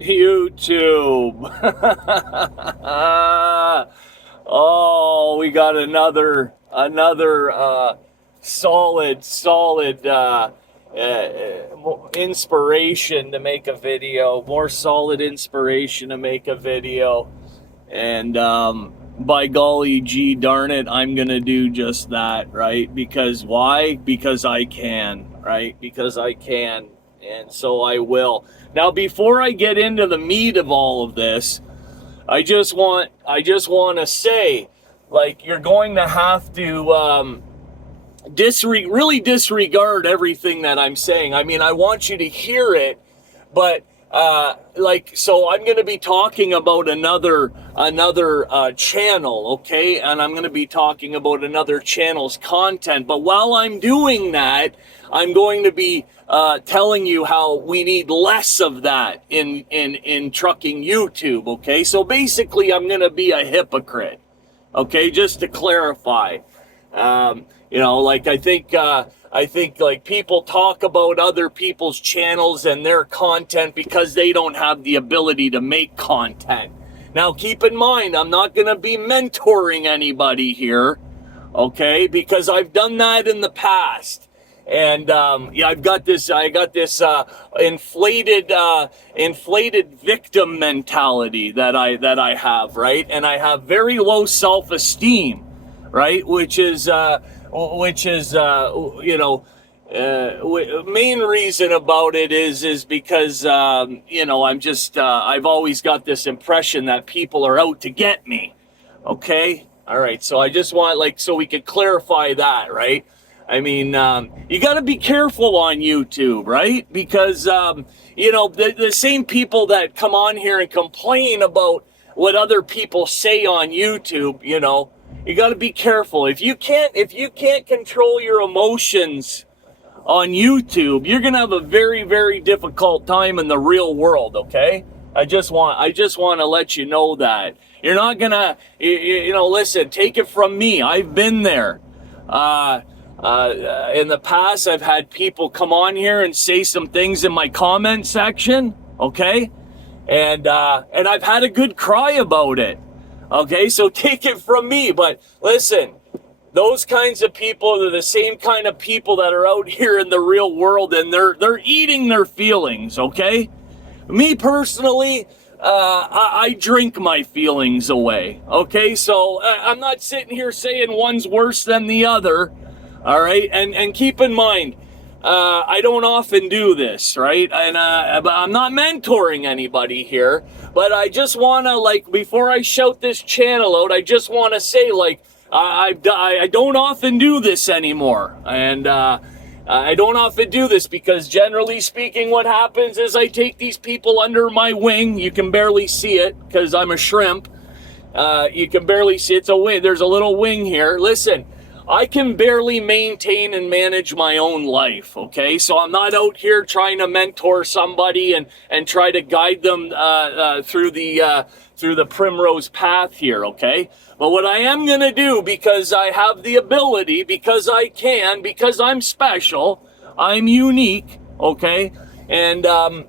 YouTube. Oh, we got another solid inspiration to make a video. More solid inspiration to make a video, and by golly gee darn it, I'm gonna do just that, right? Because why? Because I can, right? Because I can, and so I will. Now, before I get into the meat of all of this, I just want to say, like, you're going to have to really disregard everything that I'm saying. I mean, I want you to hear it, but so I'm going to be talking about another channel, okay? And I'm going to be talking about another channel's content. But while I'm doing that, I'm going to be telling you how we need less of that in trucking YouTube, okay? So basically, I'm going to be a hypocrite, okay? Just to clarify. Like I think like people talk about other people's channels and their content because they don't have the ability to make content. Now, keep in mind, I'm not going to be mentoring anybody here, okay? Because I've done that in the past. And I got this inflated victim mentality that I have, right? And I have very low self-esteem, right? Which is main reason about it is because I've always got this impression that people are out to get me. Okay, all right. So I just want so we could clarify that, right? I mean, you got to be careful on YouTube, right? Because the same people that come on here and complain about what other people say on YouTube, you got to be careful. If you can't control your emotions on YouTube, you're gonna have a very, very difficult time in the real world. Okay, I just want to let you know that you're not gonna, listen. Take it from me. I've been there. In the past, I've had people come on here and say some things in my comment section. Okay, and I've had a good cry about it. Okay, so take it from me, but listen, those kinds of people are the same kind of people that are out here in the real world, and they're eating their feelings, okay? Me personally, I drink my feelings away, okay? So I'm not sitting here saying one's worse than the other, all right? And keep in mind, I don't often do this, right? And I'm not mentoring anybody here, but I just want to, before I shout this channel out, I just want to say, I don't often do this anymore. And I don't often do this because, generally speaking, what happens is I take these people under my wing. You can barely see it because I'm a shrimp. You can barely see it. It's a wing. There's a little wing here. Listen. I can barely maintain and manage my own life, okay? So I'm not out here trying to mentor somebody and try to guide them through the primrose path here, okay? But what I am going to do, because I have the ability, because I can, because I'm special, I'm unique, okay? And I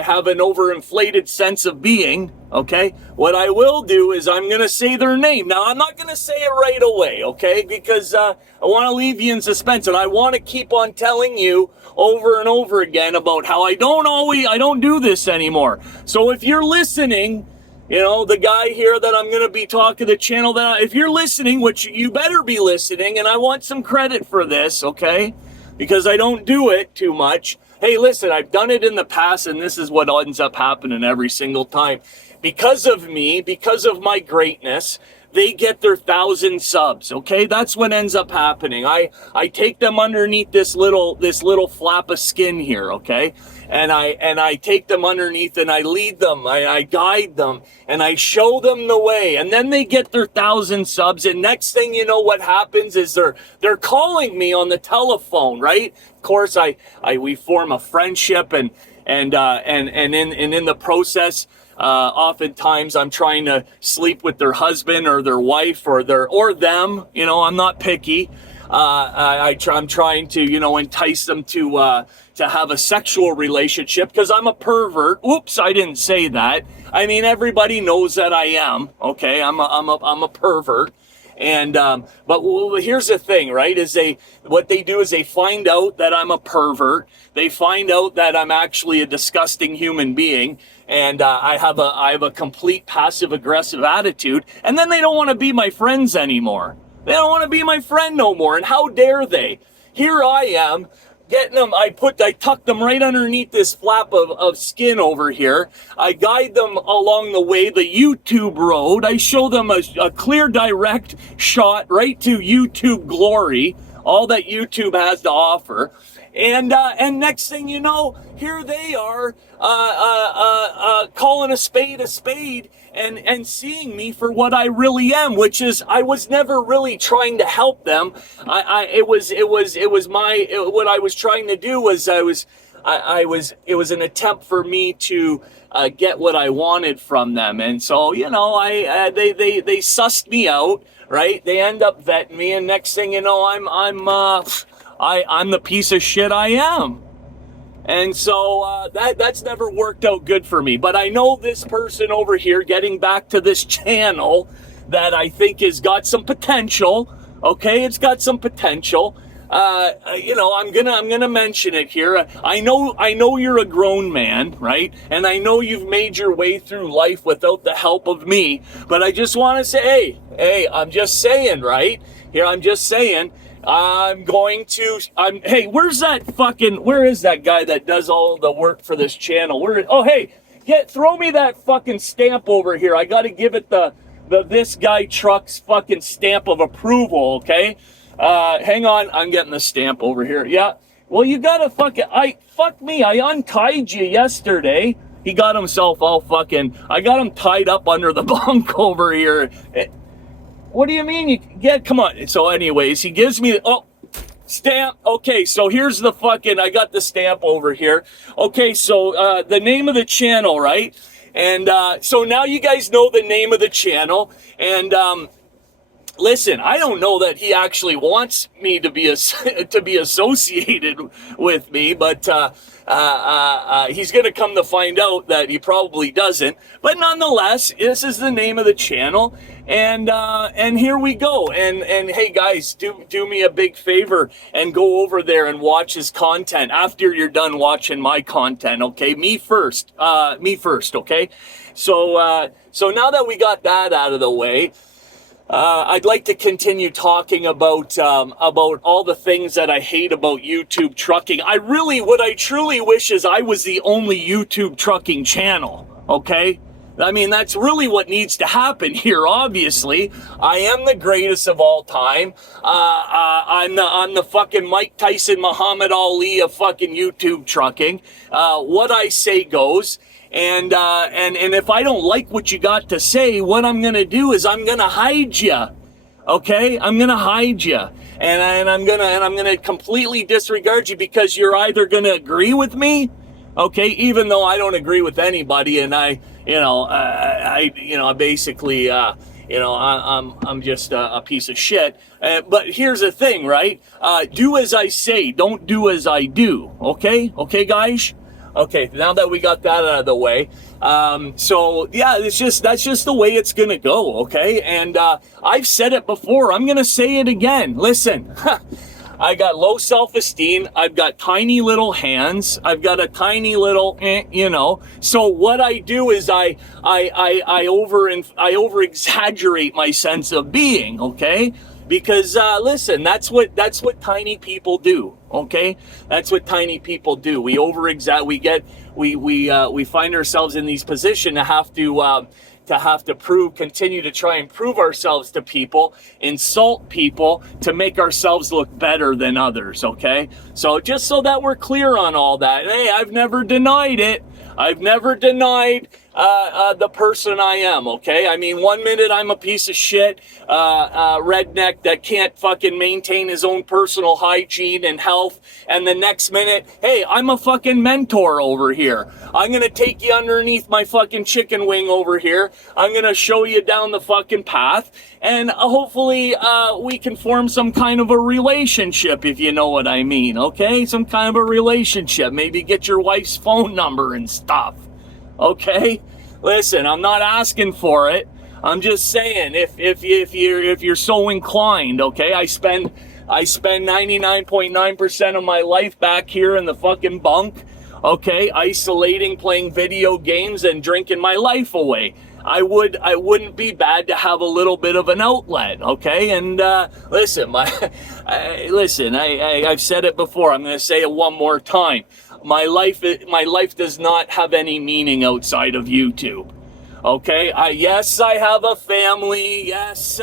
have an overinflated sense of being, okay? What I will do is I'm going to say their name. Now, I'm not going to say it right away, okay? Because I want to leave you in suspense, and I want to keep on telling you over and over again about how I don't do this anymore. So if you're listening, the guy here that I'm going to be talking, the channel if you're listening, which you better be listening, and I want some credit for this, okay? Because I don't do it too much. Hey, listen, I've done it in the past, and this is what ends up happening every single time. Because of me, because of my greatness, they get their 1,000 subs, okay? That's what ends up happening. I take them underneath this little flap of skin here, okay? And I take them underneath and I lead them, I guide them, and I show them the way. And then they get their 1,000 subs, and next thing you know, what happens is they're calling me on the telephone, right? Of course, we form a friendship, and in the process, oftentimes I'm trying to sleep with their husband or their wife or them. I'm not picky. I'm trying to, you know, entice them to have a sexual relationship because I'm a pervert. Oops, I didn't say that. I mean, everybody knows that I am. Okay, I'm a pervert. And but here's the thing, right? What they do is they find out that I'm a pervert. They find out that I'm actually a disgusting human being, and I have a complete passive aggressive attitude. And then they don't want to be my friends anymore. They don't want to be my friend no more. And how dare they? Here I am, getting them, I tuck them right underneath this flap of skin over here. I guide them along the way, the YouTube road. I show them a clear, direct shot right to YouTube glory, all that YouTube has to offer. And next thing you know, here they are, calling a spade, and seeing me for what I really am, which is I was never really trying to help them. What I was trying to do was it was an attempt for me to get what I wanted from them, and so you know they sussed me out, right? They end up vetting me, and next thing you know I'm the piece of shit I am. And so that's never worked out good for me. But I know this person over here, getting back to this channel, that I think has got some potential. Okay, it's got some potential. You know, I'm gonna mention it here. I know you're a grown man, right? And I know you've made your way through life without the help of me. But I just want to say, hey, I'm just saying, right? Here, I'm just saying. Hey, where is that guy that does all the work for this channel? Throw me that fucking stamp over here. I gotta give it the this guy truck's fucking stamp of approval, okay? Hang on, I'm getting the stamp over here. Yeah, well, you gotta I untied you yesterday. He got himself all I got him tied up under the bunk over here. What do you mean? Come on. So anyways, he gives me, stamp. Okay, so here's I got the stamp over here. Okay, so the name of the channel, right? And so now you guys know the name of the channel. And listen, I don't know that he actually wants me to be associated with me, but he's going to come to find out that he probably doesn't. But nonetheless, this is the name of the channel, and here we go. And hey guys, do me a big favor and go over there and watch his content after you're done watching my content. Okay, me first. Okay. So now that we got that out of the way, I'd like to continue talking about all the things that I hate about YouTube trucking. What I truly wish is I was the only YouTube trucking channel, okay? I mean, that's really what needs to happen here, obviously. I am the greatest of all time. I'm the fucking Mike Tyson, Muhammad Ali of fucking YouTube trucking. What I say goes. And if I don't like what you got to say, what I'm gonna do is I'm gonna hide you, okay? I'm gonna hide you, and I'm gonna completely disregard you because you're either gonna agree with me, okay? Even though I don't agree with anybody, and I'm just a piece of shit. But here's the thing, right? Do as I say, don't do as I do. Okay, guys. Okay, now that we got that out of the way, so yeah, that's just the way it's gonna go, okay? And I've said it before, I'm gonna say it again. Listen, I got low self-esteem, I've got tiny little hands, I've got a tiny little, So what I do is I over exaggerate my sense of being, okay? Because listen, that's what tiny people do. Okay, that's what tiny people do. We we find ourselves in these positions to have to continue to try and prove ourselves to people, insult people to make ourselves look better than others. Okay, so just so that we're clear on all that. Hey, I've never denied it. I've never denied the person I am, okay? I mean, 1 minute I'm a piece of shit, redneck that can't fucking maintain his own personal hygiene and health, and the next minute, hey, I'm a fucking mentor over here. I'm gonna take you underneath my fucking chicken wing over here. I'm gonna show you down the fucking path, and hopefully we can form some kind of a relationship, if you know what I mean, okay? Some kind of a relationship. Maybe get your wife's phone number and stuff. Okay, listen, I'm not asking for it. I'm just saying, if you're so inclined, okay. I spend 99.9% of my life back here in the fucking bunk, okay, isolating, playing video games, and drinking my life away. I wouldn't be bad to have a little bit of an outlet, okay? And listen, I've said it before. I'm going to say it one more time. My life does not have any meaning outside of YouTube. Okay? Yes, I have a family. Yes,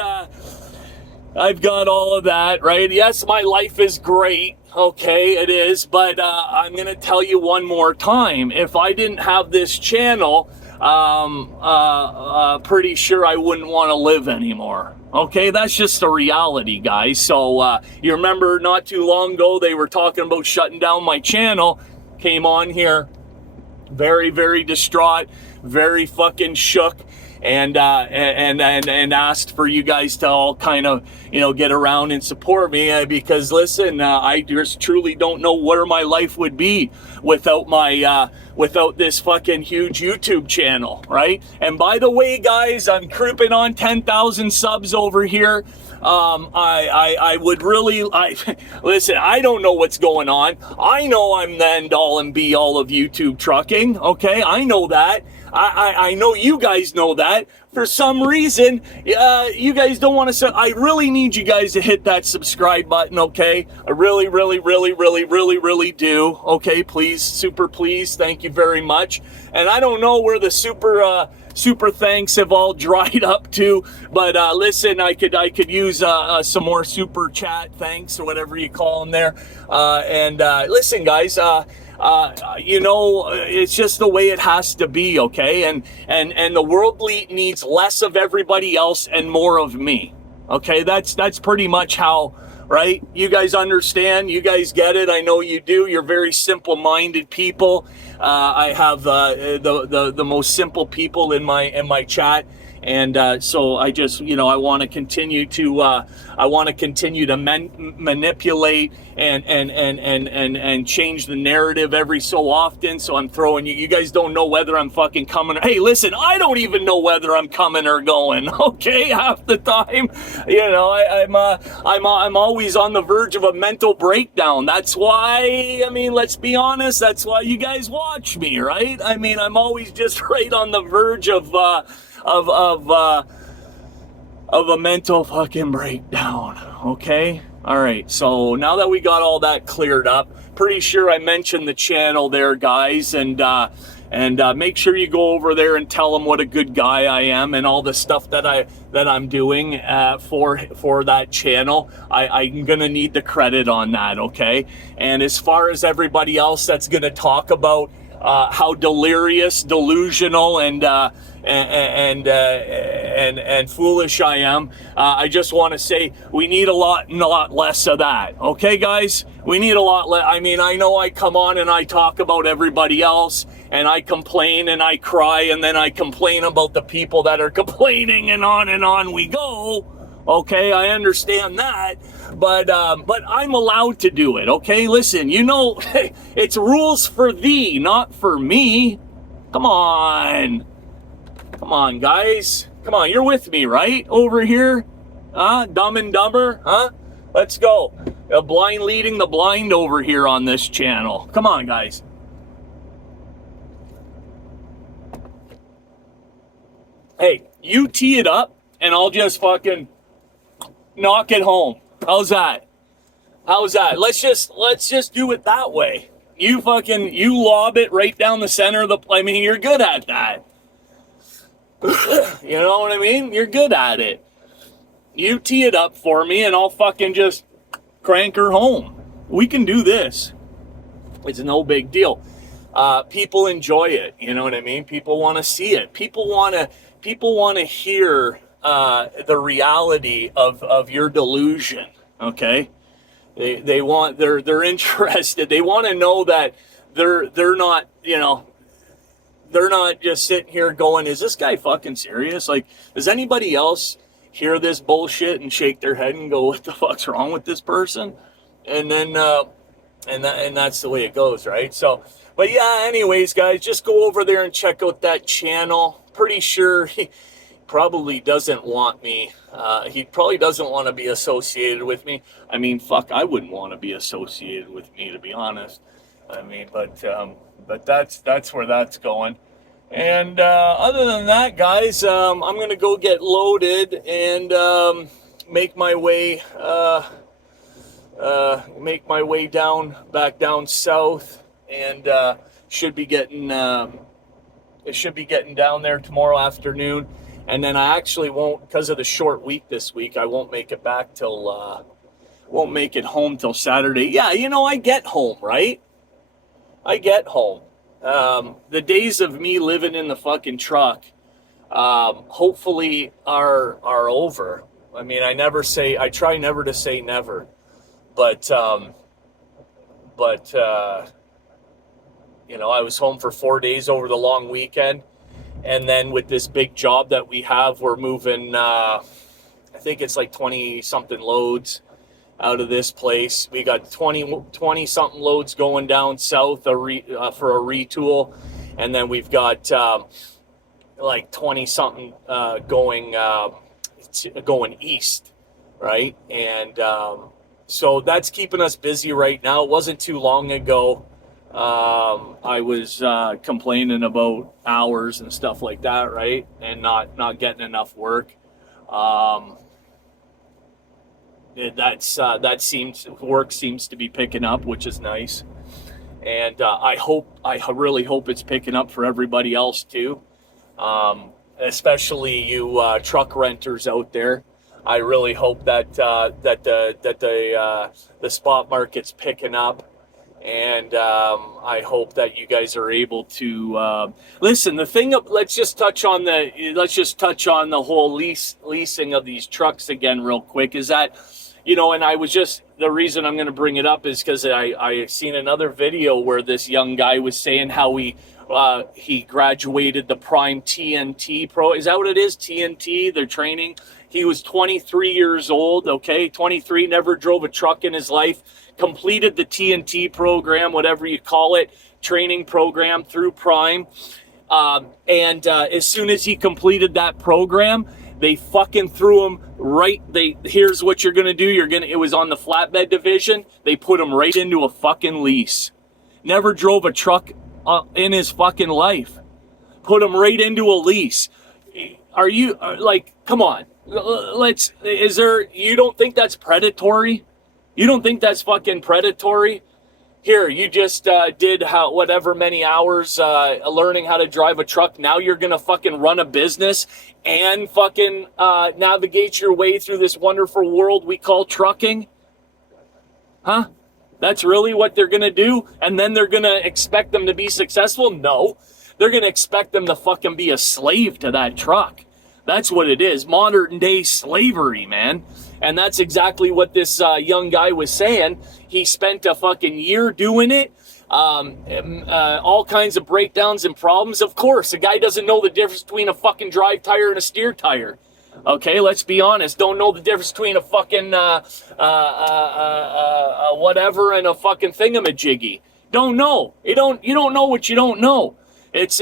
I've got all of that, right? Yes, my life is great. Okay, it is. But I'm going to tell you one more time. If I didn't have this channel, pretty sure I wouldn't want to live anymore. Okay, that's just the reality, guys. So you remember not too long ago they were talking about shutting down my channel. Came on here very, very distraught, very fucking shook, and asked for you guys to all kind of, get around and support me, because listen, I just truly don't know where my life would be without my without this fucking huge YouTube channel, right? And by the way, guys, I'm creeping on 10,000 subs over here. I would really, listen, I don't know what's going on. I know I'm the end all and be all of YouTube trucking, okay? I know that. I know you guys know that. For some reason, you guys don't want to, I really need you guys to hit that subscribe button, okay? I really, really, really, really, really, really do. Okay, please, super please, thank you very much. And I don't know where the super thanks have all dried up to, but listen, I could use some more super chat thanks, or whatever you call them there. Listen, guys, it's just the way it has to be, okay? And the world needs less of everybody else and more of me, okay? That's pretty much how, right? You guys understand, you guys get it, I know you do. You're very simple-minded people. I have the most simple people in my chat. And so I just, I want to continue to manipulate and change the narrative every so often. So I'm throwing you guys don't know whether I'm fucking coming. Hey, listen, I don't even know whether I'm coming or going. Okay, half the time, I'm always on the verge of a mental breakdown. That's why, let's be honest, that's why you guys watch me, right? I'm always just right on the verge of a mental fucking breakdown, okay? All right, so now that we got all that cleared up, pretty sure I mentioned the channel there, guys, and make sure you go over there and tell them what a good guy I am and all the stuff that I'm doing for that channel. I'm gonna need the credit on that, okay? And as far as everybody else that's gonna talk about how delirious, delusional, and foolish I am, I just want to say we need a lot less of that. Okay, guys? We need a lot less. I know I come on and I talk about everybody else, and I complain and I cry, and then I complain about the people that are complaining, and on we go. Okay, I understand that, but I'm allowed to do it, okay? Listen, it's rules for thee, not for me. Come on, guys. Come on, you're with me, right? Over here, Dumb and Dumber, Let's go. A blind leading the blind over here on this channel. Come on, guys. Hey, you tee it up, and I'll just fucking knock it home. How's that? Let's just do it that way. You lob it right down the center of the, you're good at that. You know what I mean? You're good at it. You tee it up for me and I'll fucking just crank her home. We can do this. It's no big deal. people enjoy it. You know what I mean? People want to see it. People want to hear the reality of your delusion. Okay, they're interested. They want to know that they're not, you know, they're not just sitting here going, is this guy fucking serious? Like, does anybody else hear this bullshit and shake their head and go, what the fuck's wrong with this person? And then and that's the way it goes, right? So, but yeah, anyways, guys, just go over there and check out that channel. Pretty sure he probably doesn't want me. He probably doesn't want to be associated with me. I mean, fuck, I wouldn't want to be associated with me, to be honest. I mean, but that's where that's going. And other than that, guys, I'm gonna go get loaded and make my way back down south, and should be getting down there tomorrow afternoon. And then I actually won't, because of the short week this week, I won't make it back till won't make it home till Saturday. Yeah, you know, I get home, right? I get home. The days of me living in the fucking truck, hopefully are over. I mean, I try never to say never, but you know, I was home for 4 days over the long weekend. And then with this big job that we have, we're moving, I think it's like 20 something loads out of this place. We got 20 something loads going down south for a retool, and then we've got like 20 something going east, right? And so that's keeping us busy right now. It wasn't too long ago I was complaining about hours and stuff like that, right? And not getting enough work. Work seems to be picking up, which is nice, and I really hope it's picking up for everybody else too, especially you truck renters out there. I really hope that the spot market's picking up, and I hope that you guys are able to listen. Let's just touch on the whole leasing of these trucks again real quick. Is that, you know, and the reason I'm going to bring it up is because I seen another video where this young guy was saying how he graduated the Prime TNT Pro. Is that what it is? TNT, their training. He was 23 years old, okay? 23, never drove a truck in his life, completed the TNT program, whatever you call it, training program through Prime. And as soon as he completed that program, they fucking threw him here's what you're gonna do. It was on the flatbed division. They put him right into a fucking lease. Never drove a truck in his fucking life. Put him right into a lease. Are you, like, come on. You don't think that's predatory? You don't think that's fucking predatory? Here, you just did whatever many hours learning how to drive a truck. Now you're going to fucking run a business and fucking navigate your way through this wonderful world we call trucking? Huh? That's really what they're going to do? And then they're going to expect them to be successful? No. They're going to expect them to fucking be a slave to that truck. That's what it is. Modern day slavery, man. And that's exactly what this young guy was saying. He spent a fucking year doing it. All kinds of breakdowns and problems. Of course, the guy doesn't know the difference between a fucking drive tire and a steer tire. Okay, let's be honest. Don't know the difference between a fucking whatever and a fucking thingamajiggy. Don't know. You don't know what you don't know. It's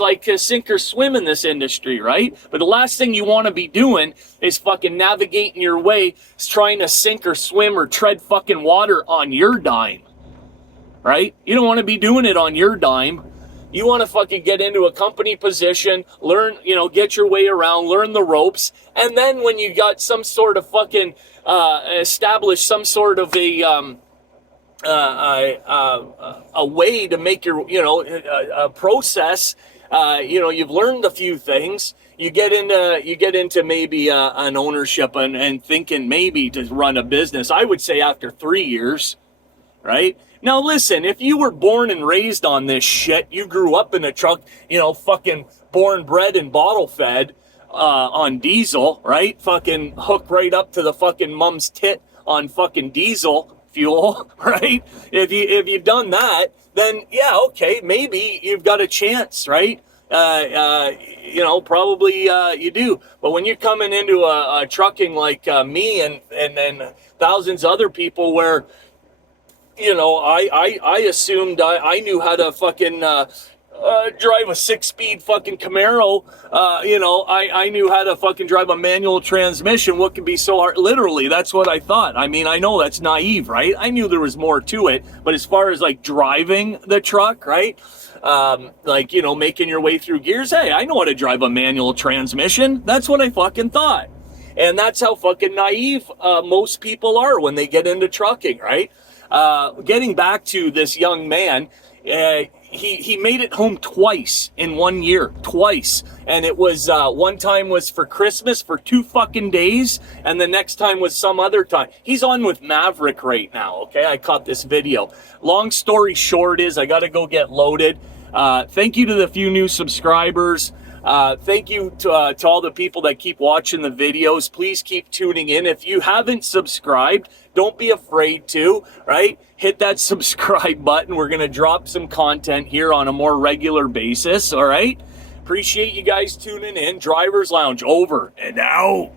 like sink or swim in this industry, right? But the last thing you want to be doing is fucking navigating your way, trying to sink or swim or tread fucking water on your dime, right? You don't want to be doing it on your dime. You want to fucking get into a company position, learn, get your way around, learn the ropes, and then when you got some sort of fucking establish some sort of a way to make your, a process, you've learned a few things. You get into maybe an ownership and thinking maybe to run a business. I would say after 3 years, right? Now listen, if you were born and raised on this shit, you grew up in a truck, you know, fucking born, bred, and bottle fed on diesel, right? Fucking hooked right up to the fucking mom's tit on fucking diesel fuel, right? If you've done that, then yeah, okay, maybe you've got a chance, right? You know, probably you do. But when you're coming into a trucking like me and thousands of other people where, you know, I assumed I knew how to fucking drive a 6-speed fucking Camaro. You know, I knew how to fucking drive a manual transmission. What could be so hard? Literally, that's what I thought. I mean, I know that's naive, right? I knew there was more to it. But as far as like driving the truck, right? Like, you know, making your way through gears. Hey, I know how to drive a manual transmission. That's what I fucking thought. And that's how fucking naive most people are when they get into trucking, right? Getting back to this young man, he made it home twice in 1 year, twice. And it was, one time was for Christmas for 2 fucking days. And the next time was some other time. He's on with Maverick right now. Okay. I caught this video. Long story short is I got to go get loaded. Thank you to the few new subscribers. Thank you to all the people that keep watching the videos. Please keep tuning in. If you haven't subscribed, don't be afraid to, right? Hit that subscribe button. We're going to drop some content here on a more regular basis, all right? Appreciate you guys tuning in. Drivers Lounge over and out.